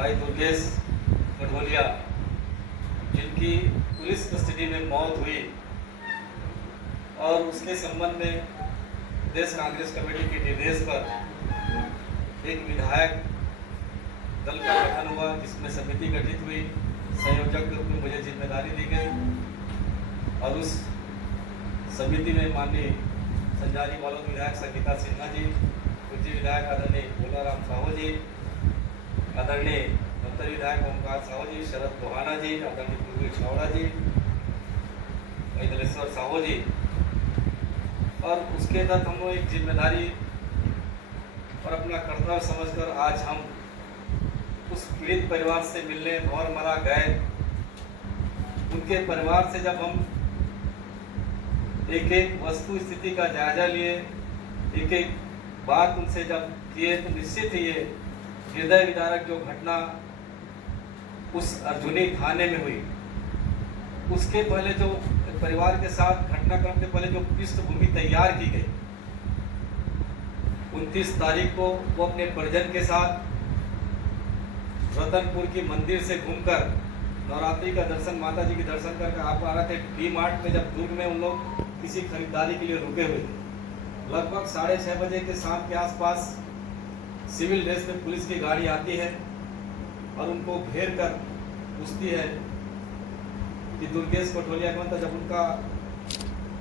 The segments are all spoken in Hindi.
भाई दुर्गेश कठोलिया जिनकी पुलिस कस्टडी में मौत हुई और उसके संबंध में प्रदेश कांग्रेस कमेटी के निर्देश पर एक विधायक दल का गठन हुआ, जिसमें समिति गठित हुई। संयोजक के रूप में मुझे जिम्मेदारी दी गई और उस समिति में माननीय संजारी बालोद विधायक संगीता सिन्हा जी, पूज्य विधायक आदरणीय भोलाराम साहू जी, आदरणीय उत्तर विधायक ओमकार साहू जी, शरद गोहाना जी, आदरणीय पूर्वी छावड़ा जी, दलेश्वर साहू जी, और उसके तहत हम लोग एक जिम्मेदारी और अपना कर्तव्य समझकर आज हम उस पीड़ित परिवार से मिलने भौरमरा गए। उनके परिवार से जब हम एक एक वस्तु स्थिति का जायजा लिए, एक एक बात उनसे जब किए, तो निश्चित ही ये हृदय विदारक जो घटना उस अर्जुनी थाने में हुई, उसके पहले जो परिवार के साथ घटनाक्रम के पहले जो पृष्ठभूमि तैयार की गई, 29 तारीख को वो अपने परिजन के साथ रतनपुर की मंदिर से घूमकर नवरात्रि का दर्शन, माता जी के दर्शन करके आप आ रहे थे। डी मार्ट में जब दुर्ग में उन लोग किसी खरीदारी के लिए रुके हुए थे, लगभग 6:30 बजे के शाम के आसपास सिविल ड्रेस में पुलिस की गाड़ी आती है और उनको घेर कर पूछती है कि दुर्गेश कठोलिया कौन था। जब उनका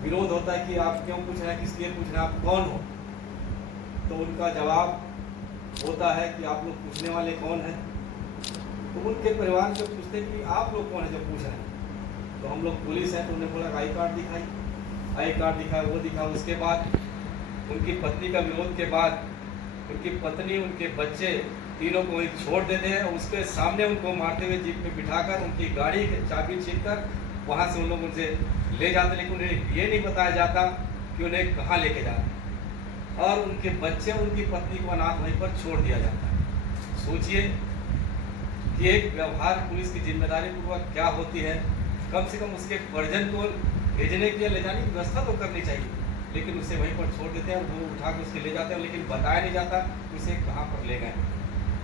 विरोध होता है कि आप क्यों पूछ रहे हैं, किस लिए पूछ रहे हैं, आप कौन हो, तो उनका जवाब होता है कि आप लोग पूछने वाले कौन हैं। तो उनके परिवार से पूछते हैं कि आप लोग कौन है जो पूछ रहे हैं, तो हम लोग पुलिस हैं। तो उन्होंने बोला आई कार्ड दिखाई, आई कार्ड दिखाया, वो दिखा। उसके बाद उनकी पत्नी का विरोध के बाद उनकी पत्नी, उनके बच्चे तीनों को वहीं छोड़ देते हैं और उसके सामने उनको मारते हुए जीप में बिठाकर उनकी गाड़ी की चाबी छीनकर वहाँ से उन लोग उनसे ले जाते, लेकिन उन्हें ये नहीं बताया जाता कि उन्हें कहाँ लेके जा रहे हैं, और उनके बच्चे, उनकी पत्नी को अनाथ वहीं पर छोड़ दिया जाता है। सोचिए कि एक व्यवहार पुलिस की जिम्मेदारी पूर्वक क्या होती है। कम से कम उसके परिजन को भेजने के लिए ले जाने की व्यवस्था तो करनी चाहिए, लेकिन उसे वहीं पर छोड़ देते हैं और वो उठा के उसके ले जाते हैं, लेकिन बताया नहीं जाता उसे कहाँ पर ले गए।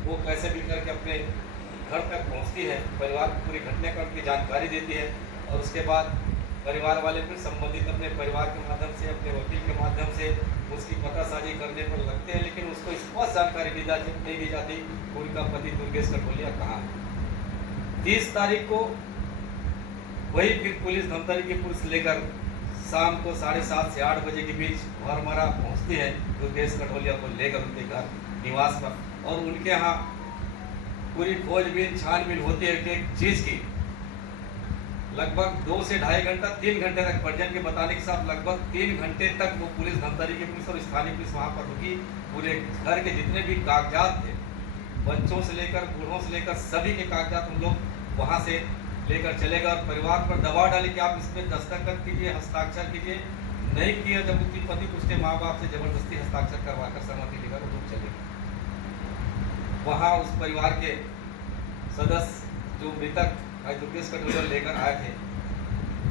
वो कैसे भी करके अपने घर तक पहुँचती है, परिवार को पूरी घटनाक्रम की जानकारी देती है और उसके बाद परिवार वाले फिर संबंधित अपने परिवार के माध्यम से, अपने वकील के माध्यम से उसकी पतासाजी करने पर लगते हैं, लेकिन उसको स्पष्ट जानकारी नहीं दी जाती कि उनका पति दुर्गेश कठोलिया कहाँ है। 30 तारीख को वही फिर पुलिस धमतरी की पुलिस लेकर शाम को 7:30 से 8 बजे के बीच भौरमरा पहुँचती है दुर्गेश कठोलिया को लेकर उनके घर निवास पर, और उनके यहाँ पूरी खोजबीन छानबीन होती है एक चीज़ की। लगभग 2 से ढाई घंटा, 3 घंटे तक परिजन के बताने के साथ लगभग 3 घंटे तक वो पुलिस धमतरी की पुलिस और स्थानीय पुलिस वहाँ पर रुकी। पूरे घर के जितने भी कागजात थे, बच्चों से लेकर बूढ़ों से लेकर सभी के कागजात हम लोग वहाँ से लेकर चले गए और परिवार पर दबाव डाले कि आप इसमें दस्तखत कीजिए, हस्ताक्षर कीजिए। नहीं किया। जब उसकी पति उसके माँ बाप से जबरदस्ती हस्ताक्षर करवाकर सहमति लेकर वो लोग चले गए। वहाँ उस परिवार के सदस्य जो मृतक भाई दुर्गेश कठोलिया लेकर आए थे,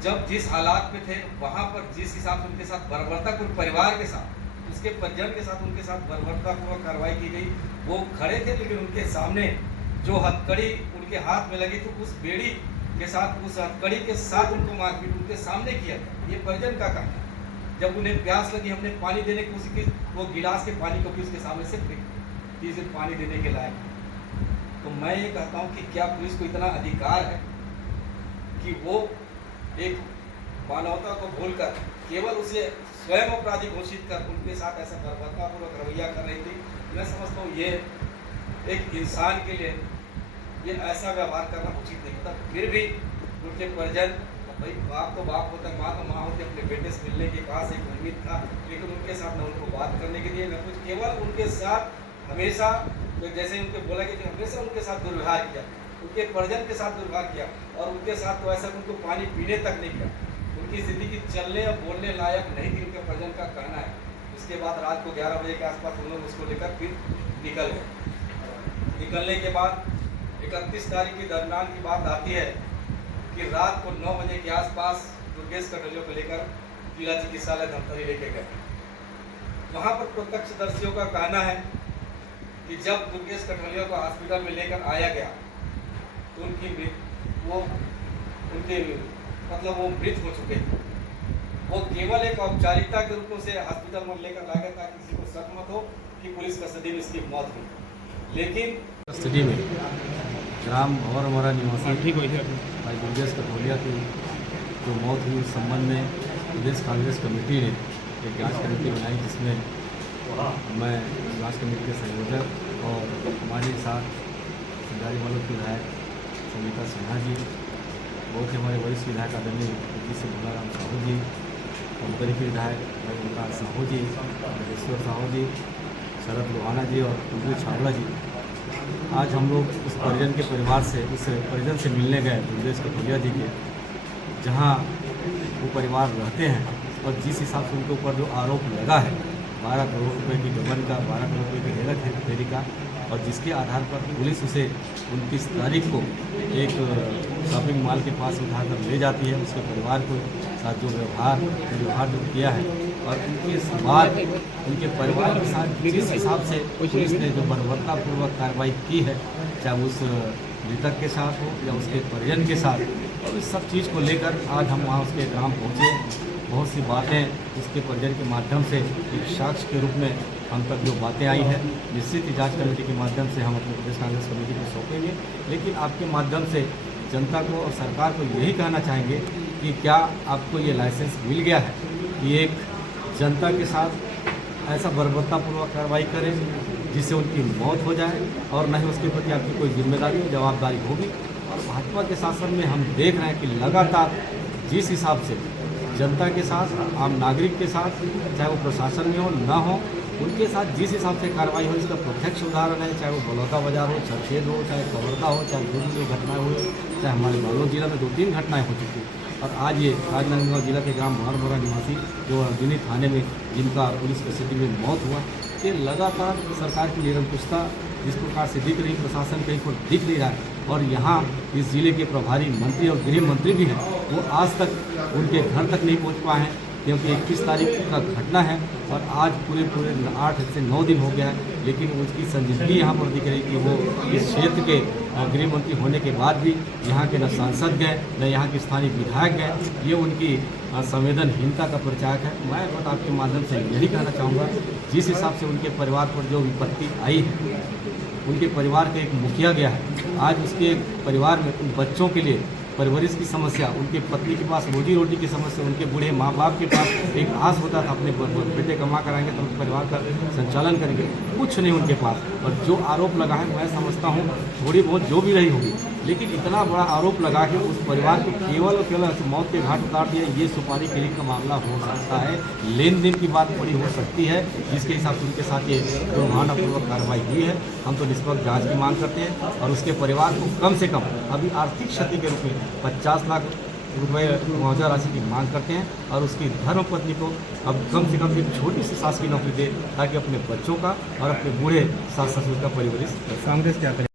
जब जिस हालात में थे वहाँ पर जिस हिसाब से उनके साथ बर्बरतापूर्वक परिवार के साथ, उसके परिजन के साथ उनके साथ बर्बरतापूर्वक कार्रवाई की गई। वो खड़े थे, लेकिन उनके सामने जो हथकड़ी उनके हाथ में लगी, तो उस बेड़ी के साथ, उस हथकड़ी के साथ उनको मारपीट उनके सामने किया गया। ये परिजन का काम है। जब उन्हें प्यास लगी, हमने पानी देने की कोशिश की, वो गिलास के पानी को भी उसके सामने से फेंक दिया, सिर्फ पानी देने के लायक। तो मैं ये कहता हूँ कि क्या पुलिस को इतना अधिकार है कि वो एक मानवता को भूलकर केवल उसे स्वयं अपराधी घोषित कर उनके साथ ऐसा बर्बरतापूर्वक रवैया कर रही थी। मैं समझता हूँ ये एक इंसान के लिए ये ऐसा व्यवहार करना उचित नहीं होता। फिर भी उनके परिजन, भाई बाप तो बाप होता है, माँ तो माँ होती है, अपने बेटे से मिलने के पास एक उम्मीद था, लेकिन उनके साथ न उनको बात करने के लिए न कुछ, केवल उनके साथ हमेशा जैसे उनके बोला कि हमेशा उनके साथ दुर्व्यवहार किया, उनके परिजन के साथ दुर्व्यवहार किया, और उनके साथ तो ऐसा उनको पानी पीने तक नहीं किया। उनकी स्थिति की चलने और बोलने लायक नहीं थी, उनके परिजन का कहना है। उसके बाद रात को 11 बजे के आसपास उन लोग उसको लेकर फिर निकल गए। निकलने के बाद 31 तारीख के दरमियान की बात आती है कि रात को 9 बजे के आसपास दुर्गेश कठोलिया को लेकर जिला चिकित्सालय धमतरी लेके गए। वहाँ पर प्रत्यक्षदर्शियों का कहना है कि कि जब दुर्गेश कठोलिया को हॉस्पिटल में लेकर आया गया तो वो मृत हो चुके थे। वो केवल एक औपचारिकता के रूप से हॉस्पिटल में लेकर लाया गया ताकि किसी को शक मत हो कि पुलिस कस्टडी में इसकी मौत हुई। लेकिन कस्टडी में ग्राम और हमारा निवासी भाई दुर्गेश कठोलिया की जो मौत हुई उस संबंध में प्रदेश कांग्रेस कमेटी ने एक जांच कमेटी बनाई, जिसमें मैं जांच कमेटी के संयोजक और हमारे साथ सिंगारी वालों की विधायक सविता सिन्हा जी, बहुत ही हमारे वरिष्ठ विधायक आदरणीय जी से भोलाराम साहू जी, उत्तरी के विधायक भाई ओमकार साहू जी, राजेश्वर साहू जी, शरद लोहाना जी और कुलदीप छावला जी। आज हम लोग उस परिजन के परिवार से उस परिजन से मिलने गए दुर्गेश कठोलिया जी के, जहां वो परिवार रहते हैं और जिस हिसाब से उनके ऊपर जो आरोप लगा है 12 करोड़ रुपए की गबन का, 12 करोड़ रुपए की हेरा फेरी का, और जिसके आधार पर पुलिस उसे 29 तारीख को एक शॉपिंग मॉल के पास उठाकर ले जाती है। उसके परिवार को साथ जो व्यवहार जो किया है और उनके बाद उनके परिवार के साथ जिस हिसाब से पुलिस ने जो बर्बरतापूर्वक कार्रवाई की है, चाहे उस मृतक के साथ हो या उसके परिजन के साथ, और इस सब चीज़ को लेकर आज हम वहाँ उसके ग्राम पहुँचे। बहुत सी बातें उसके परिजन के माध्यम से एक साक्ष्य के रूप में हम तक जो बातें आई है, निश्चित ही जांच कमेटी के माध्यम से हम अपने प्रदेश कांग्रेस कमेटी को सौंपेंगे। लेकिन आपके माध्यम से जनता को और सरकार को यही कहना चाहेंगे कि क्या आपको ये लाइसेंस मिल गया है कि एक जनता के साथ ऐसा बर्बरतापूर्वक कार्रवाई करें जिससे उनकी मौत हो जाए, और न ही उसके प्रति आपकी कोई जिम्मेदारी जवाबदारी होगी। और भाजपा के शासन में हम देख रहे हैं कि लगातार जिस हिसाब से जनता के साथ, आम नागरिक के साथ, चाहे वो प्रशासन में हो ना हो, उनके साथ जिस हिसाब से कार्रवाई हो, इसका प्रत्यक्ष उदाहरण है। चाहे वो बलौदा बाजार हो, छरछेद हो, चाहे कवर्धा हो, चाहे दूसरी घटनाएँ हुई, चाहे हमारे बालोद जिला में 2-3 घटनाएँ हो चुकी। और आज ये राजनांदगांव जिला के ग्राम भौरमोरा निवासी जो अर्जुनी थाने में जिनका पुलिस कस्टडी में मौत हुआ, ये लगातार सरकार की निरंकुशता जिस प्रकार से दिख रही, प्रशासन कहीं पर दिख नहीं रहा है। और यहाँ इस जिले के प्रभारी मंत्री और गृह मंत्री भी हैं, वो आज तक उनके घर तक नहीं पहुँच पाए हैं, क्योंकि 21 तारीख का घटना है और आज पूरे 8 से 9 दिन हो गया है। लेकिन उसकी संजीदगी यहाँ पर दिख रही कि वो इस क्षेत्र के गृह मंत्री होने के बाद भी यहाँ के न सांसद गए न यहाँ के स्थानीय विधायक गए। ये उनकी संवेदनहीनता का परिचायक है। मैं बस आपके माध्यम से यही कहना चाहूँगा, जिस हिसाब से उनके परिवार पर जो विपत्ति आई है, उनके परिवार का एक मुखिया गया है, आज उसके परिवार में उन बच्चों के लिए परवरिश की समस्या, उनके पत्नी के पास रोजी रोटी की समस्या, उनके बूढ़े माँ बाप के पास एक आस होता था अपने बेटे कमा कराएंगे तो उनके परिवार का संचालन करेंगे, कुछ नहीं उनके पास। और जो आरोप लगा है, मैं समझता हूँ थोड़ी बहुत जो भी रही होगी, लेकिन इतना बड़ा आरोप लगा के उस परिवार को केवल और केवल मौत के घाट उतार दिया, ये सुपारी के लिए का मामला हो सकता है। लेन देन की बात बड़ी हो सकती है, जिसके हिसाब से उनके साथ ये दुर्भावनापूर्वक कार्रवाई हुई है। हम तो निष्पक्ष जाँच की मांग करते हैं और उसके परिवार को कम से कम अभी आर्थिक क्षति के रूप में 50 लाख रुपए मुआवजा राशि की मांग करते हैं, और उसकी धर्मपत्नी को अब कम से कम एक छोटी सी शासकीय नौकरी दे, ताकि अपने बच्चों का और अपने बूढ़े सास ससुर का परवरिश। कांग्रेस क्या करे?